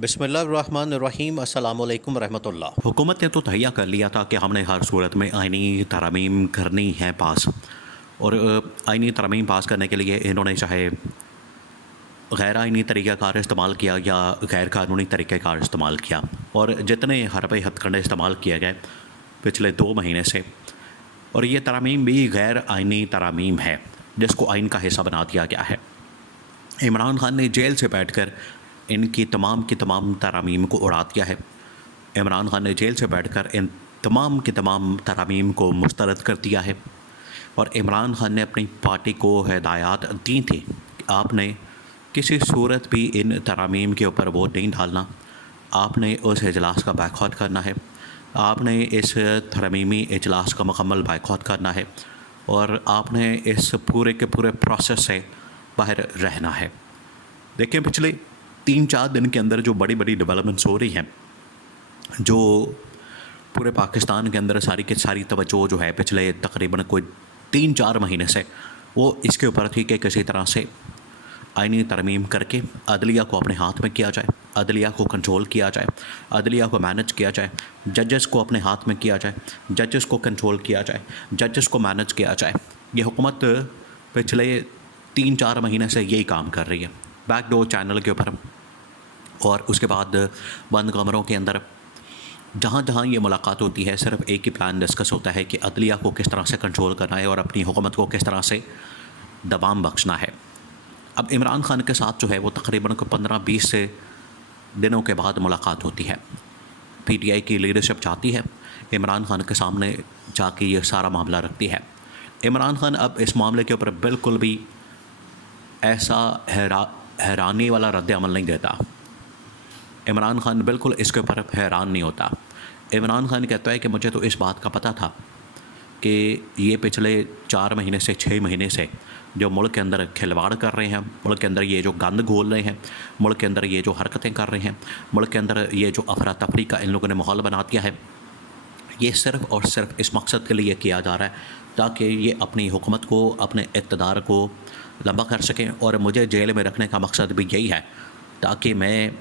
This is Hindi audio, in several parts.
बिस्मिल्लाहिर्रहमानिर्रहीम अस्सलामुअलैकुम रहमतुल्लाह। हुकूमत ने तो तहैया कर लिया था कि हमने हर सूरत में आइनी तरमीम करनी है पास। और आइनी तरमीम पास करने के लिए इन्होंने चाहे गैर आइनी तरीक़ाकार इस्तेमाल किया या गैर कानूनी तरीक़ाकार इस्तेमाल किया, और जितने हरबे हथकंडे इस्तेमाल किए गए पिछले 2 महीने से, और ये तरमीम भी गैर आइनी तरमीम है जिसको आइन का हिस्सा बना दिया गया है। इमरान खान ने जेल से बैठकर इनकी तमाम की तमाम तरामीम को उड़ा दिया है। इमरान खान ने जेल से बैठकर इन तमाम की तमाम तरामीम को मुस्तरद कर दिया है। और इमरान खान ने अपनी पार्टी को हिदायत दी थी कि आपने किसी सूरत भी इन तरामीम के ऊपर वोट नहीं डालना, आपने उस इजलास का बायकॉट करना है, आपने इस तरमीमी इजलास का मुकम्मल बायकॉट करना है, और आपने इस पूरे के पूरे प्रोसेस से बाहर रहना है। देखिए, पिछले 3-4 दिन के अंदर जो बड़ी बड़ी डेवलपमेंट्स हो रही हैं, जो पूरे पाकिस्तान के अंदर सारी की सारी तवज्जो जो है पिछले तकरीबन कोई 3-4 महीने से वो इसके ऊपर थी कि किसी तरह से आइनी तरमीम करके अदलिया को अपने हाथ में किया जाए, अदलिया को कंट्रोल किया जाए, अदलिया को मैनेज किया जाए, जजेस को अपने हाथ में किया जाए, जजेस को कंट्रोल किया जाए, जजेस को मैनेज किया जाए। ये हुकूमत पिछले 3-4 महीने से यही काम कर रही है, बैकडोर चैनल के ऊपर। और उसके बाद बंद कमरों के अंदर जहाँ जहाँ ये मुलाकात होती है, सिर्फ एक ही प्लान डिस्कस होता है कि अदलिया को किस तरह से कंट्रोल करना है और अपनी हुकूमत को किस तरह से दबाम बख्शना है। अब इमरान खान के साथ जो है वो तकरीबन को 15-20 से दिनों के बाद मुलाकात होती है। PTI की लीडरशिप चाहती है इमरान खान के सामने जाके ये सारा मामला रखती है। इमरान खान अब इस मामले के ऊपर बिल्कुल भी ऐसा हैरानी वाला रद्द अमल नहीं देता। इमरान खान बिल्कुल इसके ऊपर हैरान नहीं होता। इमरान खान कहता है कि मुझे तो इस बात का पता था कि ये पिछले 4 महीने से 6 महीने से जो मुल्क के अंदर खिलवाड़ कर रहे हैं, मुल्क के अंदर ये जो गंद घोल रहे हैं, मुल्क के अंदर ये जो हरकतें कर रहे हैं, मुल्क के अंदर ये जो अफरा तफरी का इन लोगों ने माहौल बना दिया है, ये सिर्फ़ और सिर्फ इस मकसद के लिए किया जा रहा है ताकि ये अपनी हुकूमत को, अपने इक़्तिदार को लंबा कर सकें। और मुझे जेल में रखने का मकसद भी यही है ताकि मैं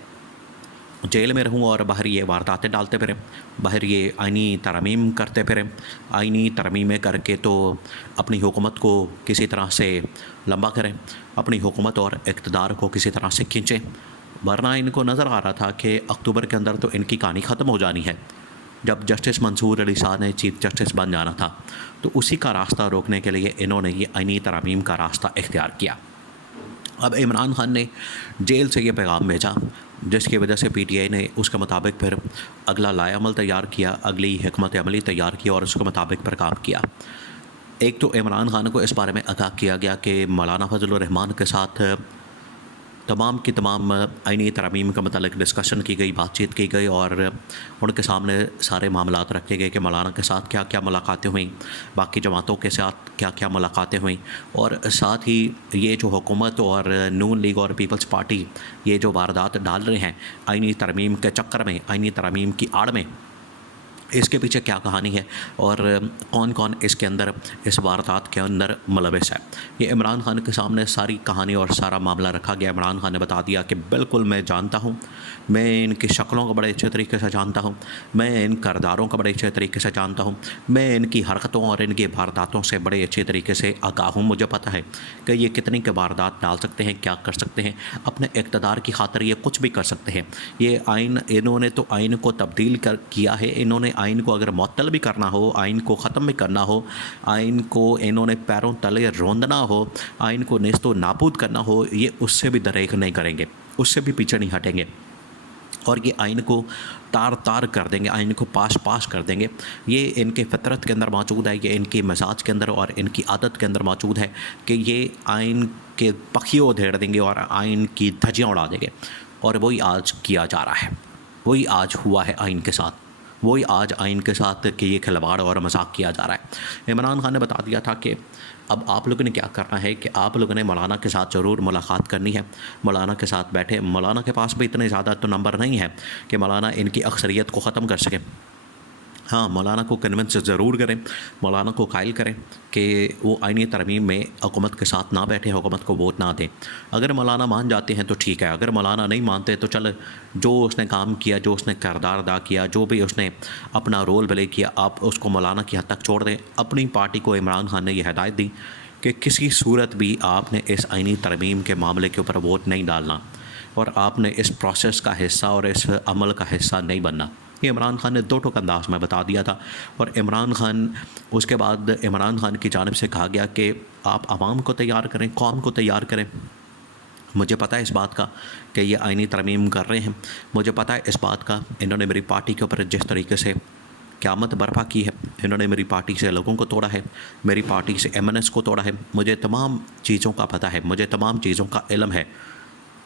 जेल में रहूं और बाहर ये वारदातें डालते फिरें, बाहर ये आइनी तरमीम करते फिरें, आइनी तरमीमें करके तो अपनी हुकूमत को किसी तरह से लंबा करें, अपनी हुकूमत और इक़्तिदार को किसी तरह से खींचें। वरना इनको नज़र आ रहा था कि अक्टूबर के अंदर तो इनकी कहानी ख़त्म हो जानी है। जब जस्टिस मंसूर अली शाह ने चीफ जस्टिस बन जाना था, तो उसी का रास्ता रोकने के लिए इन्होंने ये आइनी तरमीम का रास्ता इख्तियार किया। अब इमरान खान ने जेल से ये पैगाम भेजा, जिसकी वजह से PTI ने उसके मुताबिक फिर अगला लाएअमल तैयार किया, अगली हिकमत अमली तैयार की और उसके मुताबिक पर काम किया। एक तो इमरान खान को इस बारे में आगाह किया गया कि मौलाना फजलुर रहमान के साथ तमाम की तमाम आइनी तरमीम के मतलब डिस्कशन की गई, बातचीत की गई, और उनके सामने सारे मामलात रखे गए कि मौलाना के साथ क्या क्या मुलाकातें हुई, बाकी जमातों के साथ क्या क्या मुलाकातें हुई, और साथ ही ये जो हुकूमत और नून लीग और पीपल्स पार्टी ये जो वारदात डाल रहे हैं आइनी तरमीम के चक्कर में, आइनी तरमीम की आड़ में, इसके पीछे क्या कहानी है और कौन कौन इसके अंदर, इस वारदात के अंदर मुलविस है। ये इमरान खान के सामने सारी कहानी और सारा मामला रखा गया। इमरान खान ने बता दिया कि बिल्कुल मैं जानता हूँ, मैं इनकी शक्लों को बड़े अच्छे तरीके से जानता हूँ, मैं इन किरदारों को बड़े अच्छे तरीके से जानता हूँ, मैं इनकी हरकतों और इनकी वारदातों से बड़े अच्छे तरीके से आगाह हूँ। मुझे पता है कि ये कितनी के वारदात डाल सकते हैं, क्या कर सकते हैं, अपने इक़्तिदार की खातिर ये कुछ भी कर सकते हैं। ये आइन, इन्होंने तो आइन को तब्दील किया है, इन्होंने आइन को अगर मुअत्तल भी करना हो, आइन को ख़त्म भी करना हो, आइन को इन्होंने पैरों तले रोंदना हो, आइन को नेस्तो नाबूद करना हो, ये उससे भी दरेक नहीं करेंगे, उससे भी पीछे नहीं हटेंगे, और ये आइन को तार तार कर देंगे, आइन को पास पास कर देंगे। ये इनके फितरत के अंदर मौजूद है, ये इनके मिजाज के अंदर और इनकी आदत के अंदर मौजूद है कि ये आइन के पखियों उधेड़ देंगे और आइन की धज्जियाँ उड़ा देंगे। और वही आज किया जा रहा है, वही आज हुआ है आइन के साथ, वही आज आइन के साथ कि ये खिलवाड़ और मजाक किया जा रहा है। इमरान खान ने बता दिया था कि अब आप लोगों ने क्या करना है कि आप लोगों ने मौलाना के साथ ज़रूर मुलाकात करनी है, मौलाना के साथ बैठे। मौलाना के पास भी इतने ज़्यादा तो नंबर नहीं है कि मौलाना इनकी अक्सरियत को ख़त्म कर सके, हाँ, मौलाना को कन्विंस ज़रूर करें, मौलाना को कायल करें कि वो आईनी तरमीम में हुकूमत के साथ ना बैठे, हुकूमत को वोट ना दें। अगर मौलाना मान जाते हैं तो ठीक है, अगर मौलाना नहीं मानते तो चल जो उसने काम किया, जो उसने किरदार अदा किया, जो भी उसने अपना रोल प्ले किया, आप उसको मौलाना की हद तक छोड़ दें। अपनी पार्टी को इमरान खान ने यह हिदायत दी कि किसी सूरत भी आपने इस आईनी तरमीम के मामले के ऊपर वोट नहीं डालना और आपने इस प्रोसेस का हिस्सा और इस अमल का हिस्सा नहीं बनना। ये इमरान खान ने दो टूक अंदाज में बता दिया था। और इमरान खान, उसके बाद इमरान खान की जानिब से कहा गया कि आप आवाम को तैयार करें, कौम को तैयार करें। मुझे पता है इस बात का कि ये आईनी तरमीम कर रहे हैं, मुझे पता है इस बात का, इन्होंने मेरी पार्टी के ऊपर जिस तरीके से क़यामत बर्पा की है, इन्होंने मेरी पार्टी से लोगों को तोड़ा है, मेरी पार्टी से एमएनएस को तोड़ा है, मुझे तमाम चीज़ों का पता है, मुझे तमाम चीज़ों का इल्म है।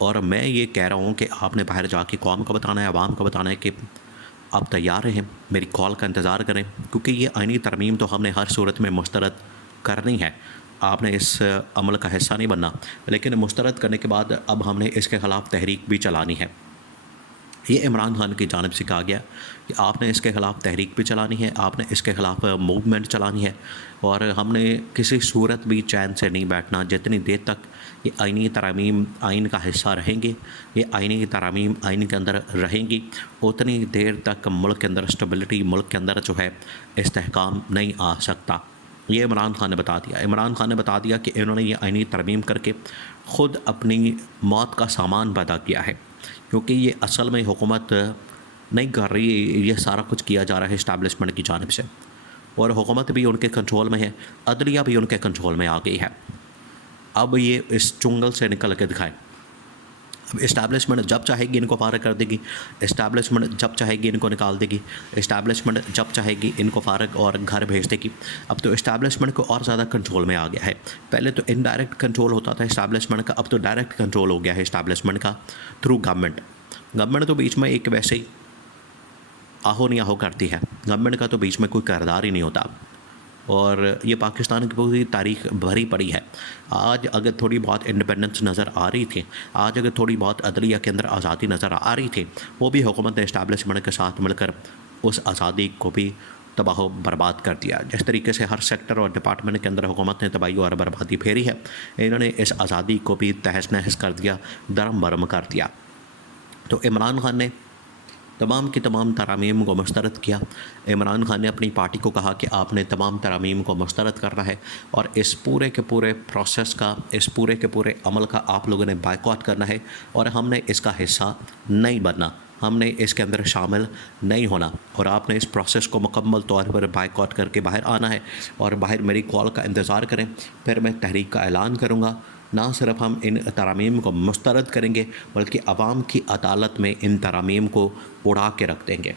और मैं ये कह रहा हूँ कि आपने बाहर जाके कौम को बताना है, आवाम को बताना है कि आप तैयार रहें, मेरी कॉल का इंतज़ार करें, क्योंकि ये आईनी तरमीम तो हमने हर सूरत में मुस्तरद करनी है। आपने इस अमल का हिस्सा नहीं बनना, लेकिन मुस्तरद करने के बाद अब हमने इसके ख़िलाफ़ तहरीक भी चलानी है। ये इमरान खान की जानिब से कहा गया कि आपने इसके ख़िलाफ़ तहरीक भी चलानी है, आपने इसके ख़िलाफ़ मूवमेंट चलानी है और हमने किसी सूरत भी चैन से नहीं बैठना जितनी देर तक ये आईनी तरमीम आइन का हिस्सा रहेंगे, ये आईनी तरमीम आइन के अंदर रहेंगी, उतनी देर तक मुल्क के अंदर स्टेबिलिटी, मुल्क के अंदर जो है इस्तेहकाम नहीं आ सकता। ये इमरान खान ने बता दिया। इमरान खान ने बता दिया कि इन्होंने ये आईनी तरमीम करके ख़ुद अपनी मौत का सामान पैदा किया है, क्योंकि ये असल में हुकूमत नहीं कर रही, ये सारा कुछ किया जा रहा है इस्टेब्लिशमेंट की जानिब से और हुकूमत भी उनके कंट्रोल में है, अदलिया भी उनके कंट्रोल में आ गई है। अब ये इस चुंगल से निकल के दिखाएं। अब इस्टेब्लिशमेंट जब चाहेगी इनको फारग कर देगी, इस्टेब्लिशमेंट जब चाहेगी इनको निकाल देगी, इस्टेब्लिशमेंट जब चाहेगी इनको फारग और घर भेज देगी। अब तो इस्टेब्लिशमेंट को और ज़्यादा कंट्रोल में आ गया है। पहले तो इनडायरेक्ट कंट्रोल होता था इस्टेब्लिशमेंट का, अब तो डायरेक्ट कंट्रोल हो गया है इस्टेब्लिशमेंट का थ्रू गवर्नमेंट। गवर्नमेंट तो बीच में एक वैसे ही आहो नहीं आहो करती है, गवर्नमेंट का तो बीच में कोई किरदार ही नहीं होता और ये पाकिस्तान की पूरी तारीख भरी पड़ी है। आज अगर थोड़ी बहुत इंडिपेंडेंस नज़र आ रही थी, आज अगर थोड़ी बहुत अदलिया के अंदर आज़ादी नज़र आ रही थी, वो भी हुकूमत ने इस्टेब्लिशमेंट के साथ मिलकर उस आज़ादी को भी तबाह बर्बाद कर दिया। जिस तरीके से हर सेक्टर और डिपार्टमेंट के अंदर हुकूमत ने तबाही और बर्बादी फेरी है, इन्होंने इस आज़ादी को भी तहस नहस कर दिया, दरम बरम कर दिया। तो इमरान खान ने तमाम की तमाम तरामीम को मुस्तरद किया। इमरान खान ने अपनी पार्टी को कहा कि आपने तमाम तरामीम को मुस्तरद करना है और इस पूरे के पूरे प्रोसेस का, इस पूरे के पूरे अमल का आप लोगों ने बायकॉट करना है और हमने इसका हिस्सा नहीं बनना, हमने इसके अंदर शामिल नहीं होना और आपने इस प्रोसेस को मुकम्मल तौर पर बायकॉट करके बाहर आना है और बाहर मेरी कॉल का इंतज़ार करें। फिर मैं तहरीक का ऐलान करूँगा। ना सिर्फ हम इन तरामीम को मुस्तरद करेंगे बल्कि आवाम की अदालत में इन तरामीम को उड़ा के रख देंगे।